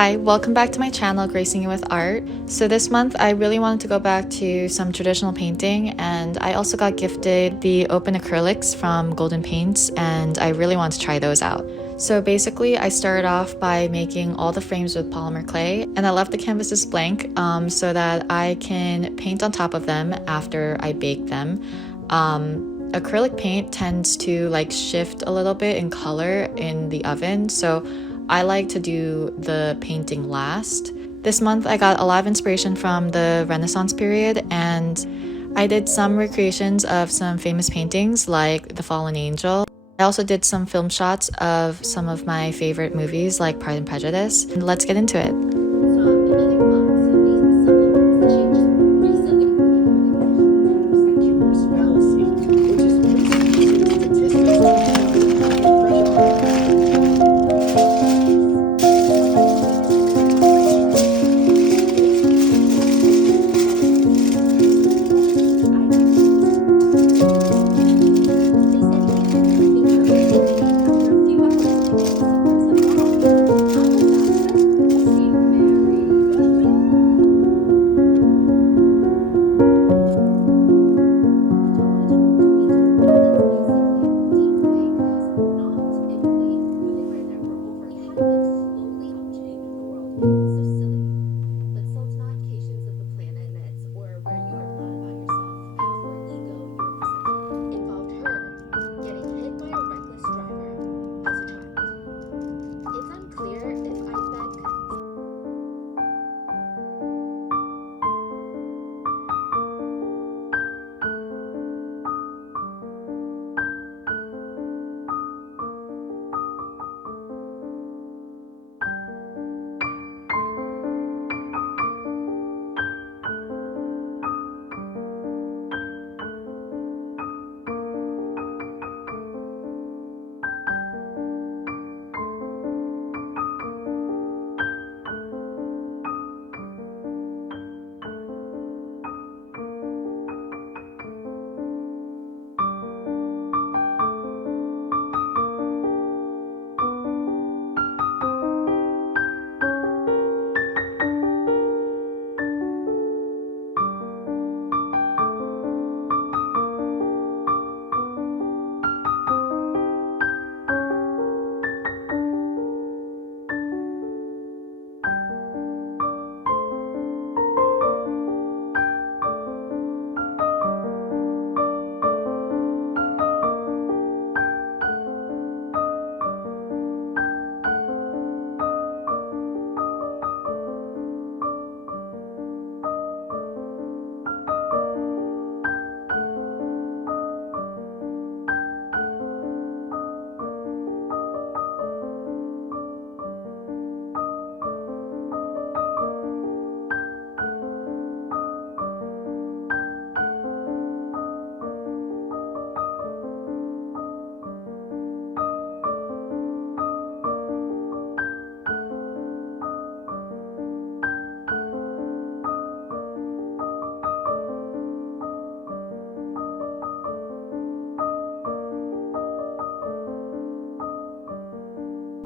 Hi, welcome back to my channel, Gracing You with Art. So this month I really wanted to go back to some traditional painting, and I also got gifted the open acrylics from Golden Paints, and I really want to try those out. So basically I started off by making all the frames with polymer clay, and I left the canvases blank so that I can paint on top of them after I bake them. Acrylic paint tends to shift a little bit in color in the oven, so I like to do the painting last. This month I got a lot of inspiration from the Renaissance period, and I did some recreations of some famous paintings like The Fallen Angel. I also did some film shots of some of my favorite movies like Pride and Prejudice. And let's get into it.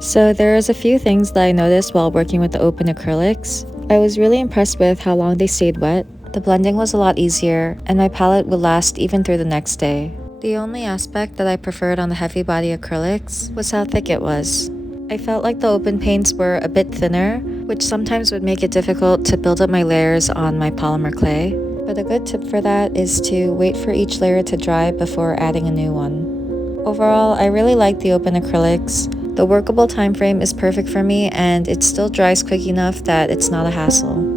So there's a few things that I noticed while working with the open acrylics. I was really impressed with how long they stayed wet. The blending was a lot easier, and my palette would last even through the next day. The only aspect that I preferred on the heavy body acrylics was how thick it was. I felt like the open paints were a bit thinner, which sometimes would make it difficult to build up my layers on my polymer clay. But a good tip for that is to wait for each layer to dry before adding a new one. Overall, I really like the open acrylics. The workable time frame is perfect for me, and it still dries quick enough that it's not a hassle.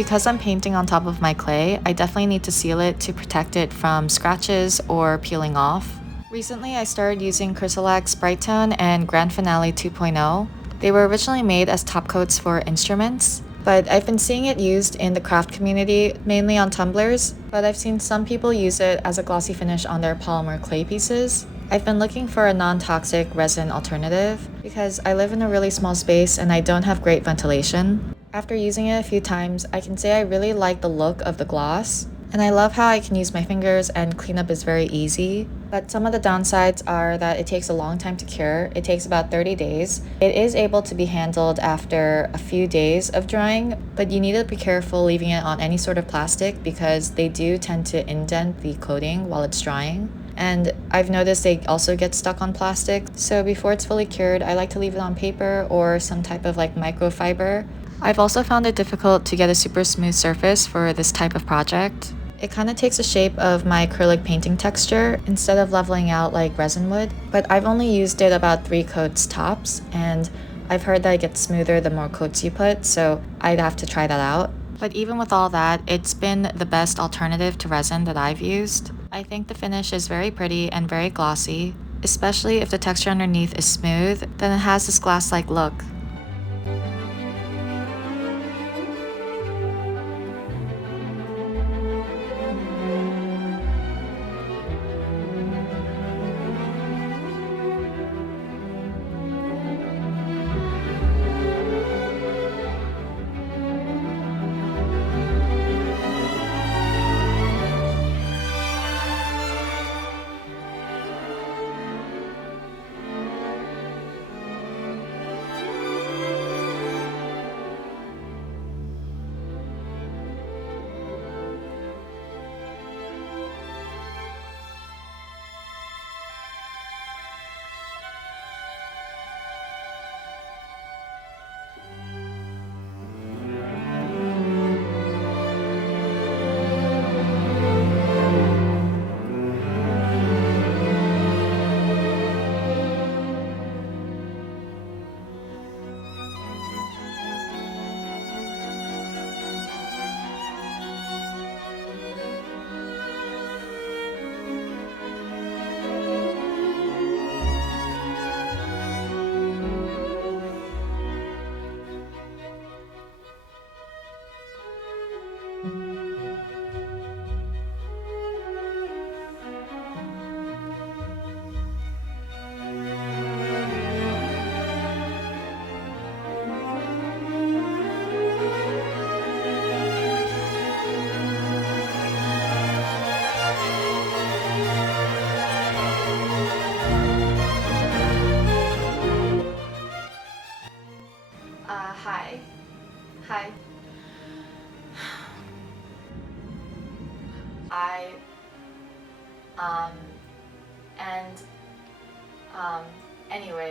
because I'm painting on top of my clay, I definitely need to seal it to protect it from scratches or peeling off. Recently, I started using Crystalac's Brite and Grand Finale 2.0. They were originally made as top coats for instruments, but I've been seeing it used in the craft community, mainly on tumblers, but I've seen some people use it as a glossy finish on their polymer clay pieces. I've been looking for a non-toxic resin alternative because I live in a really small space and I don't have great ventilation. After using it a few times, I can say I really like the look of the gloss, and I love how I can use my fingers and cleanup is very easy. But some of the downsides are that it takes a long time to cure. It takes about 30 days. It is able to be handled after a few days of drying, but you need to be careful leaving it on any sort of plastic because they do tend to indent the coating while it's drying. And I've noticed they also get stuck on plastic. So before it's fully cured, I like to leave it on paper or some type of like microfiber. I've also found it difficult to get a super smooth surface for this type of project. It kind of takes the shape of my acrylic painting texture instead of leveling out like resin would, but I've only used it about 3 coats tops, and I've heard that it gets smoother the more coats you put, so I'd have to try that out. But even with all that, it's been the best alternative to resin that I've used. I think the finish is very pretty and very glossy, especially if the texture underneath is smooth, then it has this glass-like look. Hi. Hi. I, um, and, anyway.